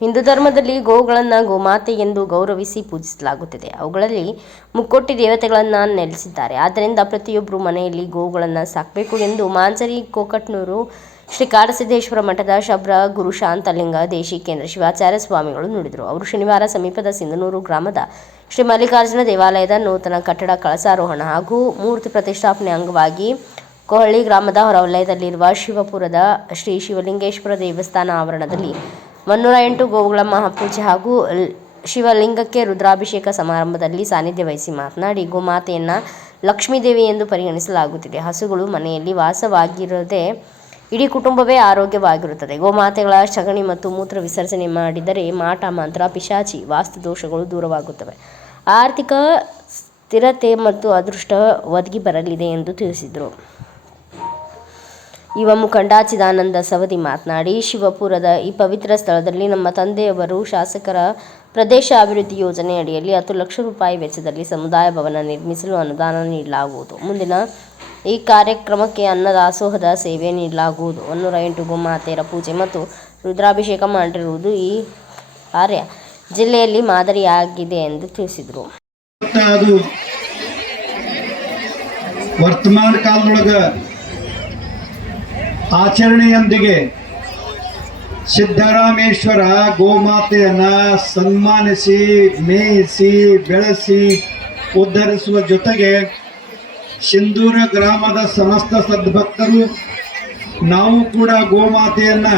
ಹಿಂದೂ ಧರ್ಮದಲ್ಲಿ ಗೋವುಗಳನ್ನು ಗೋಮಾತೆ ಎಂದು ಗೌರವಿಸಿ ಪೂಜಿಸಲಾಗುತ್ತದೆ. ಅವುಗಳಲ್ಲಿ ಮುಕ್ಕೋಟಿ ದೇವತೆಗಳನ್ನು ನೆಲೆಸಿದ್ದಾರೆ. ಆದ್ದರಿಂದ ಪ್ರತಿಯೊಬ್ಬರು ಮನೆಯಲ್ಲಿ ಗೋವುಗಳನ್ನು ಸಾಕಬೇಕು ಎಂದು ಮಾಂಜರಿ ಕೋಕಟ್ನೂರು ಶ್ರೀ ಕಾಡಸಿದ್ದೇಶ್ವರ ಮಠದ ಶಬ್ರ ಗುರು ಶಾಂತಲಿಂಗ ದೇಶಿಕೇಂದ್ರ ಶಿವಾಚಾರ್ಯ ಸ್ವಾಮಿಗಳು ನುಡಿದರು. ಅವರು ಶನಿವಾರ ಸಮೀಪದ ಸಿಂಧನೂರು ಗ್ರಾಮದ ಶ್ರೀ ಮಲ್ಲಿಕಾರ್ಜುನ ದೇವಾಲಯದ ನೂತನ ಕಟ್ಟಡ ಕಳಸಾರೋಹಣ ಹಾಗೂ ಮೂರ್ತಿ ಪ್ರತಿಷ್ಠಾಪನೆ ಅಂಗವಾಗಿ ಕೊಹಳ್ಳಿ ಗ್ರಾಮದ ಹೊರವಲಯದಲ್ಲಿರುವ ಶಿವಪುರದ ಶ್ರೀ ಶಿವಲಿಂಗೇಶ್ವರ ದೇವಸ್ಥಾನ ಆವರಣದಲ್ಲಿ 108 ಗೋವುಗಳ ಮಹಾಪೂಜೆ ಹಾಗೂ ಶಿವಲಿಂಗಕ್ಕೆ ರುದ್ರಾಭಿಷೇಕ ಸಮಾರಂಭದಲ್ಲಿ ಸಾನ್ನಿಧ್ಯ ವಹಿಸಿ ಮಾತನಾಡಿ, ಗೋಮಾತೆಯನ್ನು ಲಕ್ಷ್ಮೀದೇವಿ ಎಂದು ಪರಿಗಣಿಸಲಾಗುತ್ತಿದೆ. ಹಸುಗಳು ಮನೆಯಲ್ಲಿ ವಾಸವಾಗಿರದೆ ಇಡೀ ಕುಟುಂಬವೇ ಆರೋಗ್ಯವಾಗಿರುತ್ತದೆ. ಗೋಮಾತೆಗಳ ಸಗಣಿ ಮತ್ತು ಮೂತ್ರ ವಿಸರ್ಜನೆ ಮಾಡಿದರೆ ಮಾಟ ಮಂತ್ರ, ಪಿಶಾಚಿ, ವಾಸ್ತು ದೋಷಗಳು ದೂರವಾಗುತ್ತವೆ. ಆರ್ಥಿಕ ಸ್ಥಿರತೆ ಮತ್ತು ಅದೃಷ್ಟ ಒದಗಿ ಬರಲಿದೆ ಎಂದು ತಿಳಿಸಿದರು. ಯುವ ಮುಖಂಡ ಚಿದಾನಂದ ಸವದಿ ಮಾತನಾಡಿ, ಶಿವಪುರದ ಈ ಪವಿತ್ರ ಸ್ಥಳದಲ್ಲಿ ನಮ್ಮ ತಂದೆಯವರು ಶಾಸಕರ ಪ್ರದೇಶ ಅಭಿವೃದ್ಧಿ ಯೋಜನೆ ಅಡಿಯಲ್ಲಿ 10 ಲಕ್ಷ ರೂಪಾಯಿ ವೆಚ್ಚದಲ್ಲಿ ಸಮುದಾಯ ಭವನ ನಿರ್ಮಿಸಲು ಅನುದಾನ ನೀಡಲಾಗುವುದು. ಮುಂದಿನ ಈ ಕಾರ್ಯಕ್ರಮಕ್ಕೆ ಅನ್ನದಾಸೋಹದ ಸೇವೆ ನೀಡಲಾಗುವುದು. 108 ಗೋಮಾತೆಯರ ಪೂಜೆ ಮತ್ತು ರುದ್ರಾಭಿಷೇಕ ಮಾಡಿರುವುದು ಈ ಕಾರ್ಯ ಜಿಲ್ಲೆಯಲ್ಲಿ ಮಾದರಿಯಾಗಿದೆ ಎಂದು ತಿಳಿಸಿದರು. ವರ್ತಮಾನ ಕಾಲದೊಳಗ ಆಚರಣೆಯೊಂದಿಗೆ ಸಿದ್ದರಾಮೇಶ್ವರ ಗೋಮಾತೆಯನ್ನ ಸನ್ಮಾನಿಸಿ, ಮೇಯಿಸಿ, ಬೆಳೆಸಿ ಉದ್ಧರಿಸುವ ಜೊತೆಗೆ ಸಿಂಧೂರ ಗ್ರಾಮದ ಸಮಸ್ತ ಸದ್ಭಕ್ತರು ನಾವು ಕೂಡ ಗೋಮಾತೆಯನ್ನ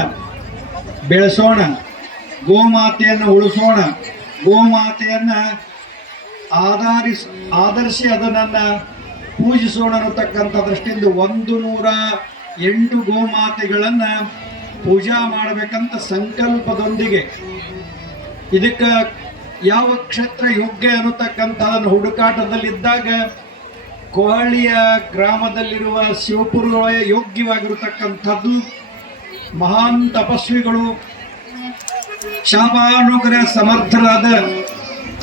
ಬೆಳೆಸೋಣ, ಗೋಮಾತೆಯನ್ನು ಉಳಿಸೋಣ, ಗೋಮಾತೆಯನ್ನ ಆದರಿಸಿ ಅದನ್ನು ಪೂಜಿಸೋಣ ಅನ್ನತಕ್ಕಂಥ ದೃಷ್ಟಿಯಿಂದ 108 ಗೋಮಾತೆಗಳನ್ನು ಪೂಜಾ ಮಾಡಬೇಕಂತ ಸಂಕಲ್ಪದೊಂದಿಗೆ ಇದಕ್ಕೆ ಯಾವ ಕ್ಷೇತ್ರ ಯೋಗ್ಯ ಅನ್ನತಕ್ಕಂಥದನ್ನು ಹುಡುಕಾಟದಲ್ಲಿದ್ದಾಗ ಕೊಹಳ್ಳಿಯ ಗ್ರಾಮದಲ್ಲಿರುವ ಶಿವಪುರ ಯೋಗ್ಯವಾಗಿರತಕ್ಕಂಥದ್ದು ಮಹಾನ್ ತಪಸ್ವಿಗಳು ಶಾಪಾನುಗ್ರ ಸಮರ್ಥರಾದ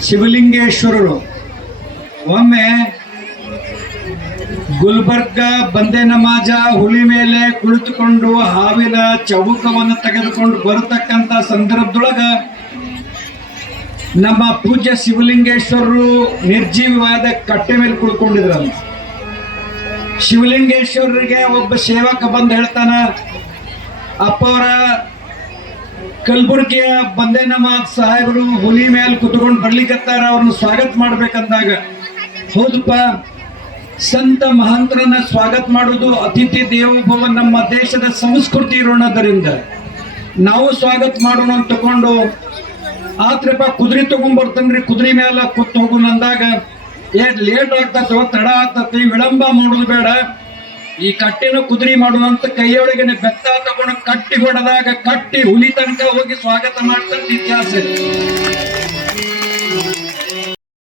ಶಿವಲಿಂಗೇಶ್ವರರು ಒಮ್ಮೆ ಗುಲ್ಬರ್ಗ ಬಂದೆ ನಮಾಜ ಹುಲಿ ಮೇಲೆ ಕುಳಿತುಕೊಂಡು ಹಾವಿನ ಚೌಕವನ್ನು ತೆಗೆದುಕೊಂಡು ಬರತಕ್ಕಂಥ ಸಂದರ್ಭದೊಳಗ ನಮ್ಮ ಪೂಜ್ಯ ಶಿವಲಿಂಗೇಶ್ವರರು ನಿರ್ಜೀವವಾದ ಕಟ್ಟೆ ಮೇಲೆ ಕುಳ್ಕೊಂಡಿದ್ರಂತ. ಶಿವಲಿಂಗೇಶ್ವರರಿಗೆ ಒಬ್ಬ ಸೇವಕ ಬಂದು ಹೇಳ್ತಾನ, ಅಪ್ಪವರ ಕಲಬುರ್ಗಿಯ ಬಂದೆ ನಮಾಜ್ ಸಾಹೇಬರು ಹುಲಿ ಮೇಲೆ ಕುತ್ಕೊಂಡು ಬರ್ಲಿಕ್ಕತ್ತಾರ, ಅವ್ರನ್ನ ಸ್ವಾಗತ ಮಾಡ್ಬೇಕಂದಾಗ, ಹೌದಪ್ಪ, ಸಂತ ಮಹಾಂತರನ್ನ ಸ್ವಾಗತ ಮಾಡುವುದು ಅತಿಥಿ ದೇವೋಭವ ನಮ್ಮ ದೇಶದ ಸಂಸ್ಕೃತಿ ಇರೋಣದರಿಂದ ನಾವು ಸ್ವಾಗತ ಮಾಡೋಣ ಅಂತ ತಗೊಂಡು ಆತ್ರಪ್ಪ ಕುದುರೆ ತಗೊಂಡ್ಬರ್ತನ್ರಿ, ಕುದುರೆ ಮೇಲೆ ಕೂತ್ ಹೋಗೋಣ ಅಂದಾಗ ಲೇಟ್ ಆಗ್ತತೋ ತಡ ಆಗ್ತತಿ, ವಿಳಂಬ ಮಾಡೋದು ಬೇಡ, ಈ ಕಟ್ಟಿನ ಕುದುರೆ ಮಾಡೋಣ ಅಂತ ಕೈಯೊಳಗೆ ಬೆತ್ತ ತಗೊಂಡು ಕಟ್ಟಿ ಹೊಡೆದಾಗ ಕಟ್ಟಿ ಹುಲಿ ತನಕ ಹೋಗಿ ಸ್ವಾಗತ ಮಾಡ್ತಾರೆ ಇತಿಹಾಸ.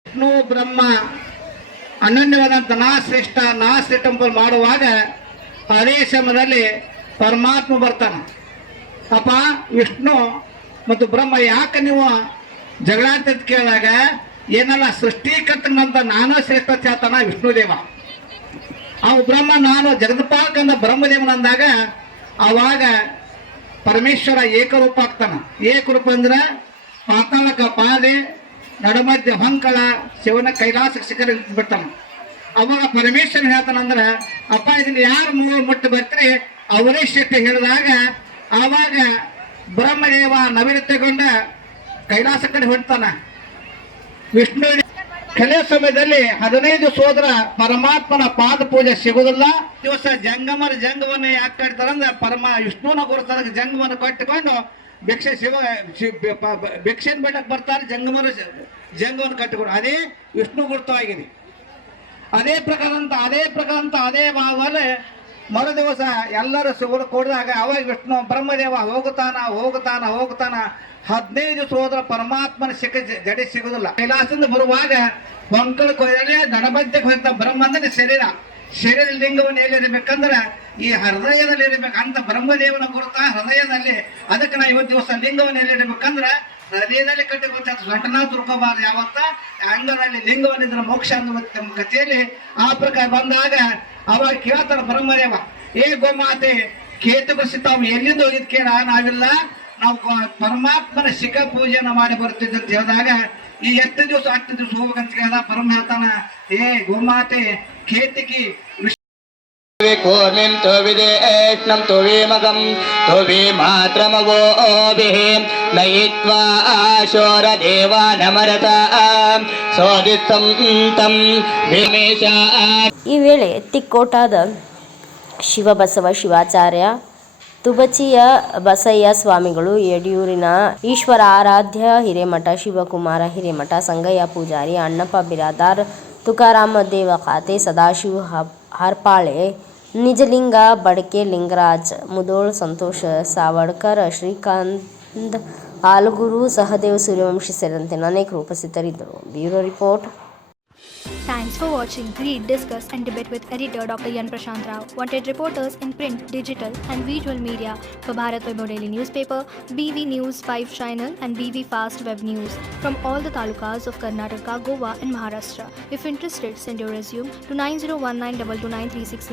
ವಿಷ್ಣು ಬ್ರಹ್ಮ ಅನನ್ಯವಾದಂಥ ನಾ ಶ್ರೇಷ್ಠ ಟೆಂಪಲ್ ಮಾಡುವಾಗ ಅದೇ ಸಮಯದಲ್ಲಿ ಪರಮಾತ್ಮ ಬರ್ತಾನೆ. ಅಪ್ಪ ವಿಷ್ಣು ಮತ್ತು ಬ್ರಹ್ಮ ಯಾಕೆ ನೀವು ಜಗಳ ಅಂತ ಕೇಳಿದಾಗ ಏನಲ್ಲ ಸೃಷ್ಟಿಕರ್ತನಂತ ನಾನು ಶ್ರೇಷ್ಠ ಚಾತನ ವಿಷ್ಣುದೇವ, ಅವು ಬ್ರಹ್ಮ ನಾನು ಜಗತ್ಪಾಲಕಂದ ಬ್ರಹ್ಮದೇವನಂದಾಗ ಅವಾಗ ಪರಮೇಶ್ವರ ಏಕರೂಪ ಆಗ್ತಾನ. ಏಕರೂಪ ಅಂದ್ರೆ ಪಾತಾಳಕ ಪಾದೆ ನಡುಮಧ್ಯ ಹೊಂಕಳ ಶಿವನ ಕೈಲಾಸ ಶಿಖರ ಬಿಡ್ತಾನ. ಅವಾಗ ಪರಮೇಶ್ವರ ಹೇಳ್ತಾನಂದ್ರ, ಅಪ್ಪ ಇದನ್ನ ಯಾರು ಮುಟ್ಟು ಬರ್ತೀರಿ ಅವರೇ ಶಕ್ತಿ ಹೇಳಿದಾಗ ಆವಾಗ ಬ್ರಹ್ಮದೇವ ನವೀನತೆಗೊಂಡ ಕೈಲಾಸ ಕಡೆ ಹೊಡ್ತಾನ. ವಿಷ್ಣು ಕೆಲವು ಸಮಯದಲ್ಲಿ 15 ಸೋದರ ಪರಮಾತ್ಮನ ಪಾದ ಪೂಜೆ ಸಿಗುದಿಲ್ಲ. ದಿವಸ ಜಂಗವನ್ನು ಯಾಕೆ ಕಟ್ತಾರಂದ್ರೆ ವಿಷ್ಣುನ ಗುರುತಾರ ಜಂಗಮನ್ನು ಕಟ್ಟಿಕೊಂಡು ಭಿಕ್ಷೆನ್ ಬೆಟ್ಟಕ್ಕೆ ಬರ್ತಾರೆ. ಜಂಗವನ್ನು ಕಟ್ಟಿಕೊಂಡು ಅದೇ ವಿಷ್ಣು ಗುರುತವಾಗಿದೆ. ಅದೇ ಪ್ರಕಾರ ಅದೇ ಭಾವದಲ್ಲಿ ಮರು ದಿವಸ ಎಲ್ಲರೂ ಕೊಡಿದಾಗ ಅವಾಗ ವಿಷ್ಣು ಬ್ರಹ್ಮದೇವ ಹೋಗುತ್ತಾನ 15 ಸೋದರ ಪರಮಾತ್ಮನ ಜಡೆ ಸಿಗುದಿಲ್ಲ. ಕೈಲಾಸದಿಂದ ಬರುವಾಗ ಹೊಂಕಳ ಕೊಯ್ಯಲೆ ನಡಮಧ್ಯಕ್ಕೆ ಹೋಗ್ತಾ ಬ್ರಹ್ಮಂದ್ರೆ ಶರೀರ ಲಿಂಗವನ್ನು ಎಲ್ಲಿರ್ಬೇಕಂದ್ರೆ ಈ ಹೃದಯದಲ್ಲಿ ಇರಬೇಕು ಅಂತ ಬ್ರಹ್ಮದೇವನ ಗುರುತ ಹೃದಯದಲ್ಲಿ. ಅದಕ್ಕೆ ನಾ ಇವತ್ತು ದಿವಸ ಲಿಂಗವನ್ನು ಎಲ್ಲಿರ್ಬೇಕಂದ್ರೆ ಹೃದಯದಲ್ಲಿ ಕಟ್ಟಿಕೊತ ಘಟನಾ ತುರ್ಕೋಬಾರ್ದು. ಯಾವತ್ತ ಅಂಗದಲ್ಲಿ ಲಿಂಗವನ್ನಿದ್ರೆ ಮೋಕ್ಷ ಅನ್ನುವ ಕಥೆಯಲ್ಲಿ ಆ ಪ್ರಕಾರ ಬಂದಾಗ ಅವಾಗ ಕೇಳ್ತಾರ ಬ್ರಹ್ಮದೇವ, ಏ ಗೋಮಾತೆ ಕೇತುಕಸಿ ತಾವು ಎಲ್ಲಿಂದ ಹೋಗಿದ್ ಕೇಳ, ನಾವಿಲ್ಲ ನಾವು ಪರಮಾತ್ಮನ ಶಿಖ ಪೂಜೆನ ಮಾಡಿ ಬರ್ತಿದ್ವಿ ಅಂತ ಹೇಳಿದಾಗ ಈ 8 ದಿವಸ 8 ದಿವಸ ಹೋಗ್ಬೇಕಂತ ಕೇಳಿದ ಪರಮ ಹೇಳ್ತಾನ, ಏ ಗೋಮಾತೆ ಕೇತಿಕಿ ಕೂರ್ಮಿಂ ತೋ ವಿದೇಷ್ಣಂ ತೋ ವೀಮಗಂ ತೋ ವೀಮಾತ್ರಮಗೋಭಿಃ ನಯಿತ್ವಾ ಶೋರ ದೇವಾನಮರತ ಸೋದಿತ್ತಂ ತಂ ಭೀಮೇಶ. ಈ ವೇಳೆ ತಿಕ್ಕೋಟದ ಶಿವಬಸವ ಶಿವಾಚಾರ್ಯ, ತುಬಚಿಯ ಬಸಯ್ಯ ಸ್ವಾಮಿಗಳು, ಯಡಿಯೂರಿನ ಈಶ್ವರ ಆರಾಧ್ಯ ಹಿರೇಮಠ, ಶಿವಕುಮಾರ ಹಿರೇಮಠ, ಸಂಗಯ್ಯ ಪೂಜಾರಿ, ಅಣ್ಣಪ್ಪ ಬಿರಾದಾರ್, ತುಕಾರಾಮ ದೇವಖಾತೆ, ಸದಾಶಿವ ಹರ್ಪಾಳೆ, ನಿಜಲಿಂಗ ಬಡಕೆ, ಲಿಂಗರಾಜ್ ಮುದೋಳ್, ಸಂತೋಷ ಸಾವಡ್ಕರ್, ಶ್ರೀಕಾಂತ್ ಆಲಗುರು, ಸಹದೇವ್ ಸೂರ್ಯವಂಶಿ ಸೇರಿದಂತೆ ಅನೇಕರು ಉಪಸ್ಥಿತರಿದ್ದರು. Bureau report. Thanks for watching Read, Discuss and Debate with editor Dr. Yan Prashant Rao. Wanted reporters in print, digital and visual media for Bharat Vaibhav Daily Newspaper, BV News 5 Channel and BV Fast Web News from all the talukas of Karnataka, Goa and Maharashtra. If interested, send your resume to 9019229369.